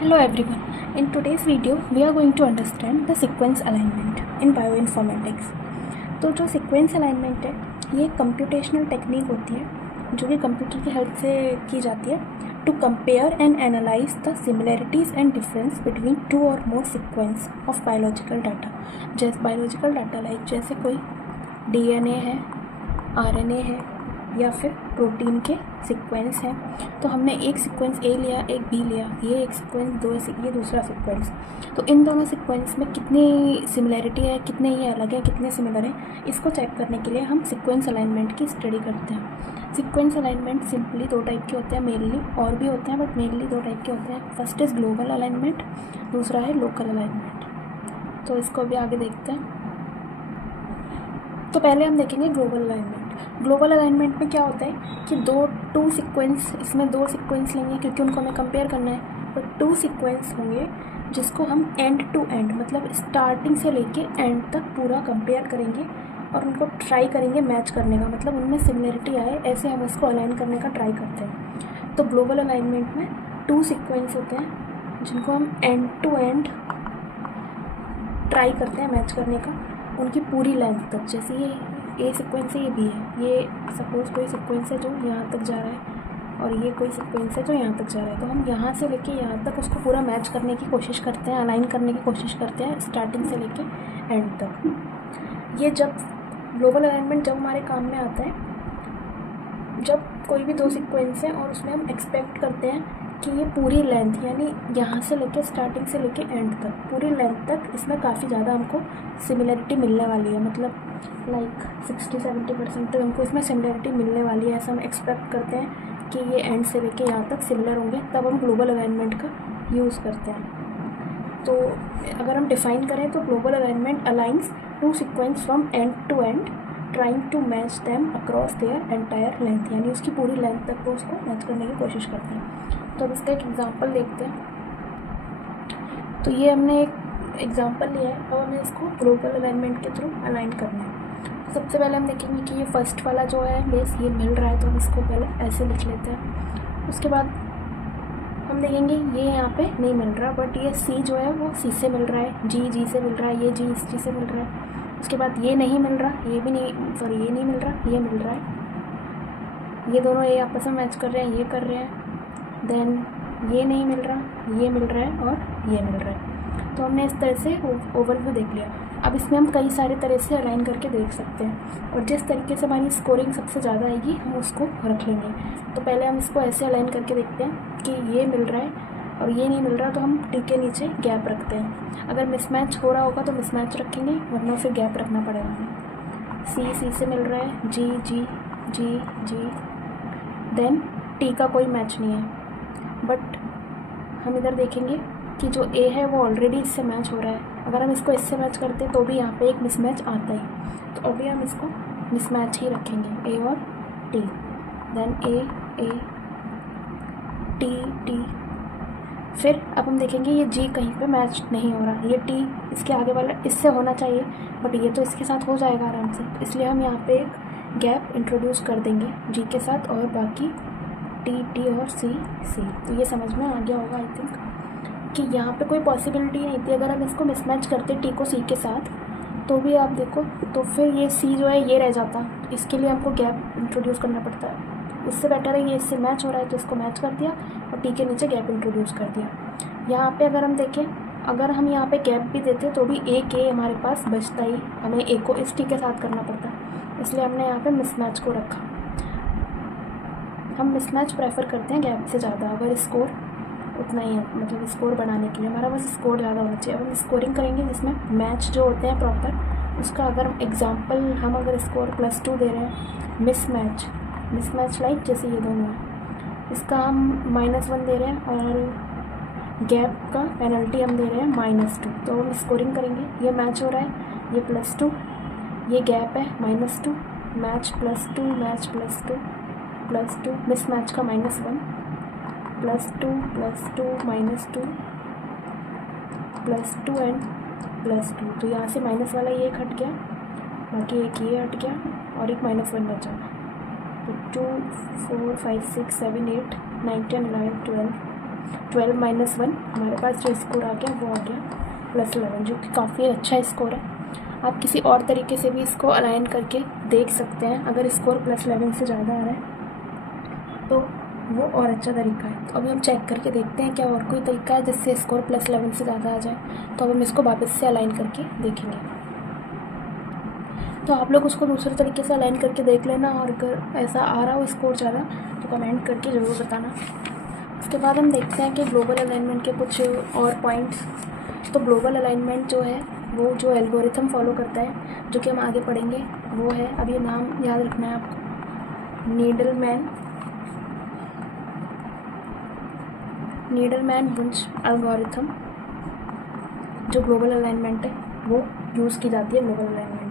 Hello everyone. In today's video, we are going to understand the sequence alignment in bioinformatics. तो जो sequence alignment है ये एक computational technique होती है जो कि कंप्यूटर की हेल्प से की जाती है to compare and analyze the similarities and difference between two or more sequence of biological data. जैसे biological data like जैसे कोई DNA है, RNA है या फिर प्रोटीन के सीक्वेंस हैं, तो हमने एक सीक्वेंस ए लिया, एक बी लिया, ये एक सीक्वेंस ये दूसरा सीक्वेंस, तो इन दोनों सीक्वेंस में कितनी सिमिलैरिटी है, कितने ये अलग है, कितने सिमिलर हैं, इसको चेक करने के लिए हम सीक्वेंस अलाइनमेंट की स्टडी करते हैं। सीक्वेंस अलाइनमेंट सिंपली दो टाइप के होते हैं, मेनली और भी होते हैं बट मेनली दो टाइप के होते हैं। फर्स्ट इज़ ग्लोबल अलाइनमेंट, दूसरा है लोकल अलाइनमेंट। तो इसको भी आगे देखते हैं। तो पहले हम देखेंगे ग्लोबल अलाइनमेंट। ग्लोबल अलाइनमेंट में क्या होता है कि टू सीक्वेंस, इसमें दो सीक्वेंस लेंगे क्योंकि उनको हमें कंपेयर करना है, तो टू सीक्वेंस होंगे जिसको हम एंड टू एंड मतलब स्टार्टिंग से लेके एंड तक पूरा कंपेयर करेंगे और उनको ट्राई करेंगे मैच करने का, मतलब उनमें सिमिलरिटी आए ऐसे हम उसको अलाइन करने का ट्राई करते हैं। तो ग्लोबल अलाइनमेंट में टू सीक्वेंस होते हैं जिनको हम एंड टू एंड ट्राई करते हैं मैच करने का, उनकी पूरी लेंथ तक। जैसे ये ए सीक्वेंस है, ये बी है, ये सपोज़ कोई सीक्वेंस है जो यहाँ तक जा रहा है और ये कोई सीक्वेंस है जो यहाँ तक जा रहा है, तो हम यहाँ से लेके यहाँ तक उसको पूरा मैच करने की कोशिश करते हैं, अलाइन करने की कोशिश करते हैं स्टार्टिंग से लेके एंड तक। ये जब ग्लोबल अलाइनमेंट जब हमारे काम में आता है जब कोई भी दो सीक्वेंस है और उसमें हम एक्सपेक्ट करते हैं कि ये पूरी लेंथ यानी यहाँ से लेके स्टार्टिंग से लेके एंड तक पूरी लेंथ तक इसमें काफ़ी ज़्यादा हमको सिमिलरिटी मिलने वाली है, मतलब लाइक 60-70% तक हमको इसमें सिमिलरिटी मिलने वाली है, ऐसा हम एक्सपेक्ट करते हैं कि ये एंड से लेके यहाँ तक सिमिलर होंगे, तब हम ग्लोबल अलाइनमेंट का यूज़ करते हैं। तो अगर हम डिफ़ाइन करें तो global alignment aligns two sequences from end to end trying to match them across their entire length, यानी उसकी पूरी लेंथ तक वो उसको मैच करने की कोशिश करते हैं। तो अब इसका एक एग्जांपल देखते हैं। तो ये हमने एक एग्जांपल लिया है और हमें इसको ग्लोबल अलाइनमेंट के थ्रू अलाइन करना है। तो सबसे पहले हम देखेंगे कि ये फर्स्ट वाला जो है बेस ये मिल रहा है, तो हम इसको पहले ऐसे लिख लेते हैं। उसके बाद हम देखेंगे ये यहाँ पे नहीं मिल रहा, बट ये सी जो है वो सी से मिल रहा है, जी से मिल रहा है, ये जी से मिल रहा है। उसके बाद ये नहीं मिल रहा, ये भी नहीं, सॉरी ये नहीं मिल रहा, ये मिल रहा है। ये दोनों ये आपस में मैच कर रहे हैं, ये कर रहे हैं। देन ये नहीं मिल रहा, ये मिल रहा है और ये मिल रहा है। तो हमने इस तरह से ओवरव्यू देख लिया। अब इसमें हम कई सारे तरह से अलाइन करके देख सकते हैं और जिस तरीके से हमारी स्कोरिंग सबसे ज़्यादा आएगी हम उसको रख लेंगे। तो पहले हम इसको ऐसे अलाइन करके देखते हैं कि ये मिल रहा है और ये नहीं मिल रहा, तो हम टी के नीचे गैप रखते हैं। अगर मिसमैच हो रहा होगा तो मिसमैच रखेंगे, वरना फिर गैप रखना पड़ेगा हमें। सी से मिल रहा है, जी। देन टी का कोई मैच नहीं है, बट हम इधर देखेंगे कि जो ए है वो ऑलरेडी इससे मैच हो रहा है। अगर हम इसको इससे मैच करते तो भी यहाँ पे एक मिसमैच आता है, तो अभी हम इसको मिसमैच ही रखेंगे, ए और टी। Then A T. फिर अब हम देखेंगे ये जी कहीं पे मैच नहीं हो रहा, ये टी इसके आगे वाला इससे होना चाहिए, बट ये तो इसके साथ हो जाएगा आराम से, इसलिए हम यहाँ पे एक गैप इंट्रोड्यूस कर देंगे जी के साथ और बाकी टी और सी। तो ये समझ में आ गया होगा आई थिंक कि यहाँ पे कोई पॉसिबिलिटी नहीं थी। अगर हम इसको मिसमैच करते टी को सी के साथ तो भी आप देखो तो फिर ये सी जो है ये रह जाता, इसके लिए हमको गैप इंट्रोड्यूस करना पड़ता है। उससे बेटर है ये इससे मैच हो रहा है तो इसको मैच कर दिया और टी के नीचे गैप इंट्रोड्यूस कर दिया। यहाँ पे अगर हम देखें, अगर हम यहाँ पे गैप भी देते तो भी एक ए हमारे पास बचता ही, हमें ए को इस टी के साथ करना पड़ता, इसलिए हमने यहाँ पे मिसमैच को रखा। हम मिसमैच प्रेफर करते हैं गैप से ज़्यादा, अगर स्कोर उतना ही है, मतलब स्कोर बढ़ाने के लिए हमारा बस स्कोर ज़्यादा होना चाहिए। अब हम स्कोरिंग करेंगे जिसमें मैच जो होते हैं प्रॉपर, उसका अगर एग्जांपल हम अगर स्कोर +2 दे रहे हैं, मिसमैच लाइक जैसे ये दोनों है, इसका हम -1 दे रहे हैं और गैप का पेनल्टी हम दे रहे हैं -2, तो हम स्कोरिंग करेंगे, ये मैच हो रहा है, ये +2, ये गैप है -2, मैच +2, मैच +2, मिसमैच का -1, +2 एंड +2। तो यहाँ से माइनस वाला ये एक हट गया, बाकी एक ये हट गया और एक -1 बचा। तो 2 4 5 6 7 8 9 10 11 12 12 माइनस 1, हमारे पास जो स्कोर आ गया वो आ गया +11, जो कि काफ़ी अच्छा स्कोर है। आप किसी और तरीके से भी इसको अलाइन करके देख सकते हैं। अगर स्कोर +11 से ज़्यादा आ रहा है तो वो और अच्छा तरीका है। तो अभी हम चेक करके देखते हैं क्या और कोई तरीका है जिससे स्कोर +11 से ज़्यादा आ जाए। तो अब हम इसको वापस से अलाइन करके देखेंगे। तो आप लोग उसको दूसरे तरीके से अलाइन करके देख लेना, और अगर ऐसा आ रहा हो स्कोर ज़्यादा तो कमेंट करके ज़रूर बताना। उसके बाद हम देखते हैं कि ग्लोबल अलाइनमेंट के कुछ और पॉइंट्स। तो ग्लोबल अलाइनमेंट जो है वो जो एल्गोरिथम फॉलो करता है, जो कि हम आगे पढ़ेंगे, वो है, अब ये नाम याद रखना है आपको, नीडलमैन वुंश एल्गोरिथम। जो ग्लोबल अलाइनमेंट है वो यूज़ की जाती है ग्लोबल अलाइनमेंट में।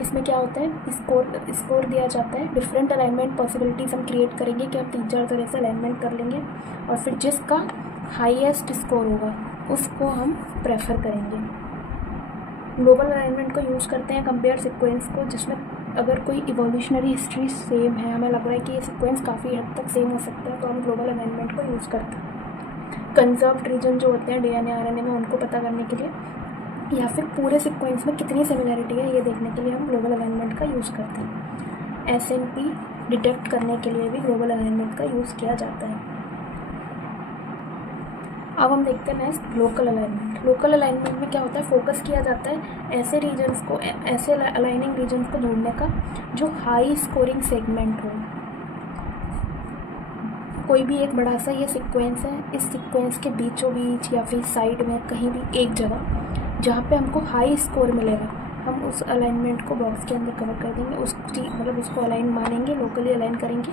इसमें क्या होता है, स्कोर दिया जाता है, डिफरेंट अलाइनमेंट पॉसिबिलिटीज़ हम क्रिएट करेंगे कि हम 3-4 तरह से अलाइनमेंट कर लेंगे, और फिर जिसका हाईएस्ट स्कोर होगा उसको हम प्रेफर करेंगे। ग्लोबल अलाइनमेंट को यूज़ करते हैं कंपेयर सीक्वेंस को, जिसमें अगर कोई इवोल्यूशनरी हिस्ट्री सेम है, हमें लग रहा है कि ये सीक्वेंस काफ़ी हद तक सेम हो सकता है, तो हम ग्लोबल अलाइनमेंट को यूज़ करते हैं। कंजर्व्ड रीजन जो होते हैं डीएनए आरएनए में, उनको पता करने के लिए, या फिर पूरे सीक्वेंस में कितनी सिमिलरिटी है ये देखने के लिए हम ग्लोबल अलाइनमेंट का यूज़ करते हैं। एसएनपी डिटेक्ट करने के लिए भी ग्लोबल अलाइनमेंट का यूज़ किया जाता है। अब हम देखते हैं next local alignment. Local alignment में क्या होता है, फोकस किया जाता है ऐसे रीजन्स को, ऐसे अलाइनिंग रीजन्स को ढूंढने का जो हाई स्कोरिंग सेगमेंट हो। कोई भी एक बड़ा सा ये सीक्वेंस है, इस सीक्वेंस के बीचों बीच या फिर साइड में कहीं भी एक जगह जहाँ पे हमको हाई स्कोर मिलेगा, हम उस अलाइनमेंट को बॉक्स के अंदर कवर कर देंगे, मतलब उसको अलाइन मानेंगे, लोकली अलाइन करेंगे,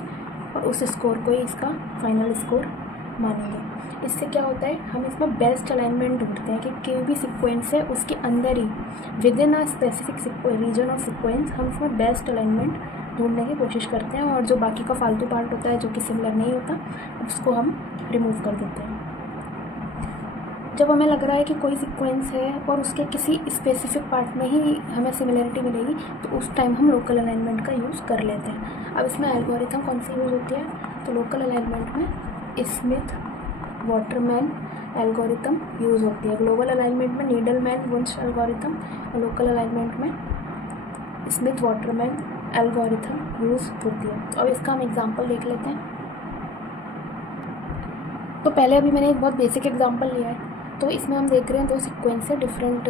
और उस स्कोर को ही इसका फाइनल स्कोर मानेंगे। इससे क्या होता है, हम इसमें बेस्ट अलाइनमेंट ढूंढते हैं कि कोई भी सीक्वेंस है उसके अंदर ही within a specific region of sequence हम उसमें बेस्ट अलाइनमेंट ढूंढने की कोशिश करते हैं, और जो बाकी का फालतू पार्ट होता है जो कि सिमिलर नहीं होता उसको हम रिमूव कर देते हैं। जब हमें लग रहा है कि कोई सीक्वेंस है और उसके किसी स्पेसिफिक पार्ट में ही हमें सिमिलरिटी मिलेगी, तो उस टाइम हम लोकल अलाइनमेंट का यूज़ कर लेते हैं। अब इसमें एल्गोरिथम कौन सी यूज़ होती है, तो लोकल अलाइनमेंट में स्मिथ वाटरमैन एल्गोरिथम यूज़ होती है। ग्लोबल अलाइनमेंट में नीडलमैन वुंश एल्गोरिथम, और लोकल अलाइनमेंट में स्मिथ वाटरमैन एल्गोरिथम यूज़ होती है। तो अब इसका हम एग्जांपल देख लेते हैं। तो पहले अभी मैंने एक बहुत बेसिक एग्जांपल लिया है। तो इसमें हम देख रहे हैं दो सीक्वेंस है, डिफरेंट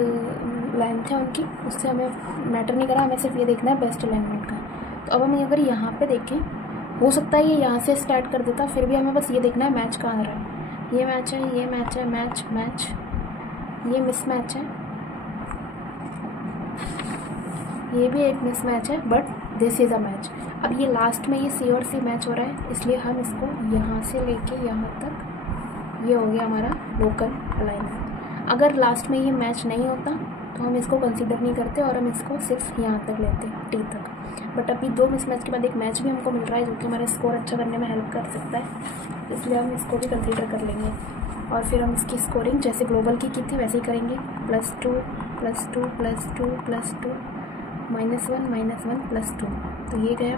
लेंथ है उनकी, उससे हमें मैटर नहीं करा, हमें सिर्फ ये देखना है बेस्ट अलाइनमेंट का। तो अब हम अगर यहाँ पे देखें, हो सकता है ये यहाँ से स्टार्ट कर देता, फिर भी हमें बस ये देखना है मैच कहाँ आ रहा है। ये मैच है, ये मैच है, मैच मैच, ये मिसमैच है, ये भी एक मिसमैच है, but this is a match. अब ये लास्ट में ये सी और सी मैच हो रहा है, इसलिए हम इसको यहाँ से लेके यहाँ तक, ये हो गया हमारा लोकल अलाइनमेंट। अगर लास्ट में ये मैच नहीं होता तो हम इसको कंसीडर नहीं करते और हम इसको सिर्फ यहाँ तक लेते हैं, टी तक। बट अभी दो मिसमैच के बाद एक मैच भी हमको मिल रहा है जो कि हमारा स्कोर अच्छा करने में हेल्प कर सकता है, इसलिए हम इसको भी कंसीडर कर लेंगे। और फिर हम इसकी स्कोरिंग जैसे ग्लोबल की थी वैसे ही करेंगे, +2 +2 +2 +2 -1 -1 +2, तो ये गया,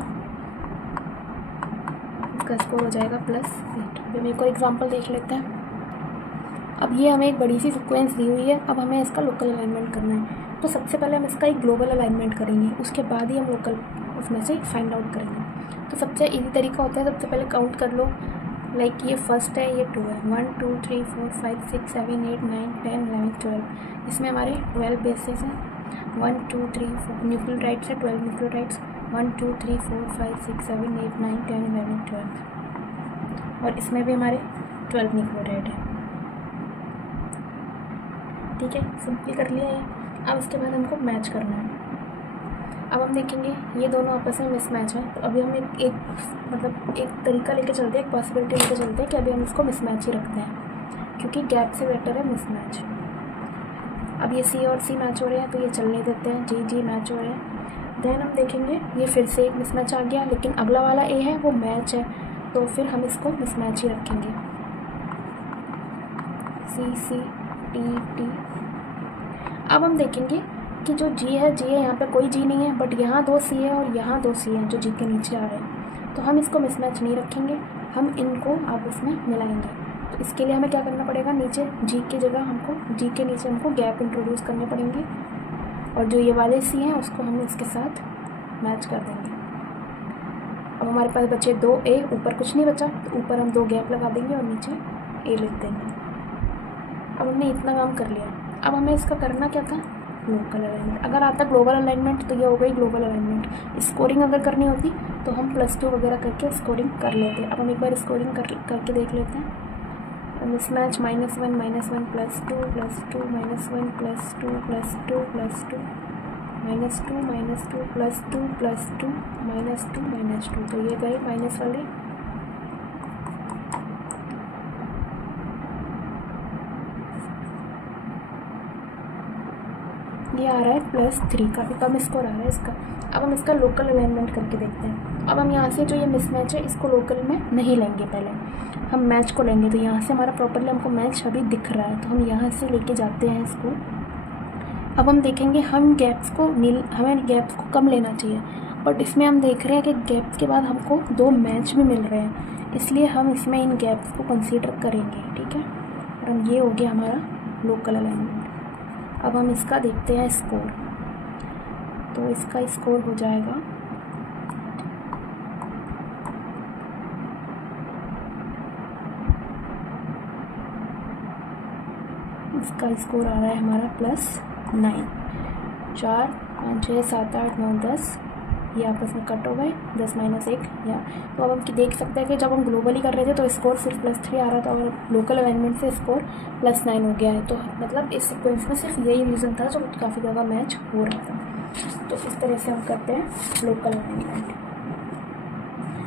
इसका स्कोर हो जाएगा +8। अभी हम एक और एग्जांपल देख लेते हैं। अब ये हमें एक बड़ी सी सीक्वेंस दी हुई है, अब हमें इसका लोकल अलाइनमेंट करना है। तो सबसे पहले हम इसका एक ग्लोबल अलाइनमेंट करेंगे, उसके बाद ही हम लोकल उसमें से फाइंड आउट करेंगे। तो सबसे इजी तरीका होता है, सबसे पहले काउंट कर लो, लाइक ये फर्स्ट है, ये 2 है, 1 2 3 4 5 6 7 8 9 10 11 12, इसमें हमारे 12 बेसिस हैं, 1 2 3 4 न्यूक्लियोटाइड्स है, 12 न्यूक्लियोटाइड्स, 1 2 3 4 5 6 7 8 9 10 11 12, और इसमें भी हमारे 12 न्यूक्लियोटाइड है। ठीक है, सिंपली कर लिया है। अब इसके बाद हमको मैच करना है। अब हम देखेंगे ये दोनों आपस में मिसमैच है, तो अभी हम एक तरीका लेके चलते हैं, एक पॉसिबिलिटी लेके चलते हैं कि अभी हम इसको मिसमैच ही रखते हैं, क्योंकि गैप से बेटर है मिसमैच। अब ये सी और सी मैच हो रहे हैं तो ये चलने देते हैं, जी जी मैच हो रहे हैं। देन हम देखेंगे ये फिर से एक मिसमैच आ गया, लेकिन अगला वाला ए है वो मैच है, तो फिर हम इसको मिसमैच ही रखेंगे, सी सी टी टी। अब हम देखेंगे कि जो जी है यहाँ पे कोई जी नहीं है, बट यहाँ 2 सी है और यहाँ 2 सी हैं जो जी के नीचे आ रहे हैं, तो हम इसको मिसमैच नहीं रखेंगे, हम इनको आपस में मिलाएंगे। तो इसके लिए हमें क्या करना पड़ेगा, नीचे जी की जगह हमको जी के नीचे हमको गैप इंट्रोड्यूस करने पड़ेंगे, और जो ये वाले सी हैं उसको हम इसके साथ मैच कर देंगे। अब हमारे पास बचे 2a, ऊपर कुछ नहीं बचा, तो ऊपर हम 2 गैप लगा देंगे और नीचे a लिख देंगे। अब हमने इतना काम कर लिया। अब हमें इसका करना क्या था, लोकल अलाइनमेंट। अगर आता ग्लोबल अलाइनमेंट तो ये हो गई ग्लोबल अलाइनमेंट। स्कोरिंग अगर करनी होती तो हम +2 वगैरह करके स्कोरिंग कर लेते। अब हम एक बार स्कोरिंग करके देख लेते हैं। मिसमैच -1 -1 +2 +2 -1 +2 +2 +2 -2 -2 +2 +2 -2 -2, तो ये गए माइनस वाले। ये आ रहा है +3, काफ़ी कम स्कोर आ रहा है इसका। अब हम इसका लोकल अलाइनमेंट करके देखते हैं। अब हम यहाँ से जो ये मिसमैच है इसको लोकल में नहीं लेंगे, पहले हम मैच को लेंगे। तो यहाँ से हमारा प्रॉपरली हमको मैच अभी दिख रहा है, तो हम यहाँ से लेके जाते हैं इसको। अब हम देखेंगे हमें गैप्स को कम लेना चाहिए, बट इसमें हम देख रहे हैं कि गैप्स के बाद हमको 2 मैच भी मिल रहे हैं, इसलिए हम इसमें इन गैप्स को कंसीडर करेंगे, ठीक है। और हम ये हो गया हमारा लोकल अलाइनमेंट। अब हम इसका देखते हैं स्कोर। तो इसका स्कोर हो जाएगा इसका स्कोर आ रहा है हमारा +9। 4 5 6 7 8 9 10 ये आपस में कट हो गए, 10 - 1 या। तो अब हम देख सकते हैं कि जब हम ग्लोबली कर रहे थे तो स्कोर सिर्फ +3 आ रहा था, और लोकल अलाइनमेंट से स्कोर +9 हो गया है। तो मतलब इस सीक्वेंस में सिर्फ यही रीज़न था जो काफ़ी ज़्यादा मैच हो रहा था। तो इस तरह से हम करते हैं लोकल अलाइनमेंट।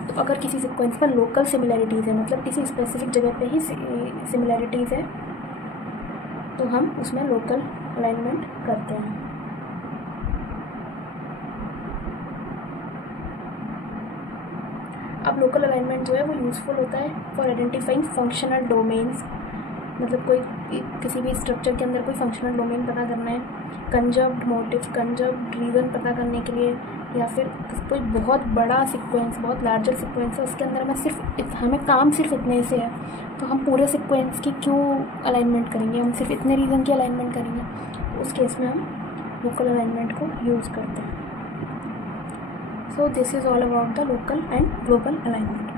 तो अगर किसी सीक्वेंस पर लोकल सिमिलैरिटीज़ है, मतलब किसी स्पेसिफिक जगह पे ही सिमिलैरिटीज़ है, तो हम उसमें लोकल अलाइनमेंट करते हैं। अब लोकल अलाइनमेंट जो है वो यूज़फुल होता है फॉर आइडेंटिफाइंग फंक्शनल डोमेन्स, मतलब कोई किसी भी स्ट्रक्चर के अंदर कोई फंक्शनल डोमेन पता करना है, कंजर्व्ड मोटिव, कंजर्व्ड रीजन पता करने के लिए, या फिर कोई बहुत बड़ा सीक्वेंस, बहुत लार्जर सीक्वेंस है, उसके अंदर हमें काम सिर्फ इतने से है, तो हम पूरे सीक्वेंस की क्यों अलाइनमेंट करेंगे, हम सिर्फ इतने रीज़न की अलाइनमेंट करेंगे। उस केस में हम लोकल अलाइनमेंट को यूज़ करते हैं। So this is all about the local and global alignment.